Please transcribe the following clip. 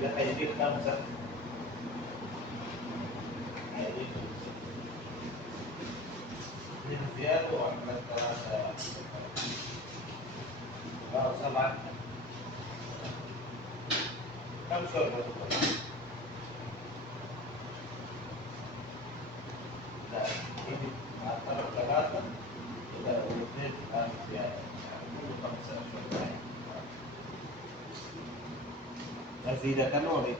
كده هيديك 5. هيديك 2 زيادة وعملت 3 أو 7. كم شرطة تقول؟ لا يجي مع الطرف 3 كده و2 زيادة يعني كله 5 شرطة. أزيدك أنا ولا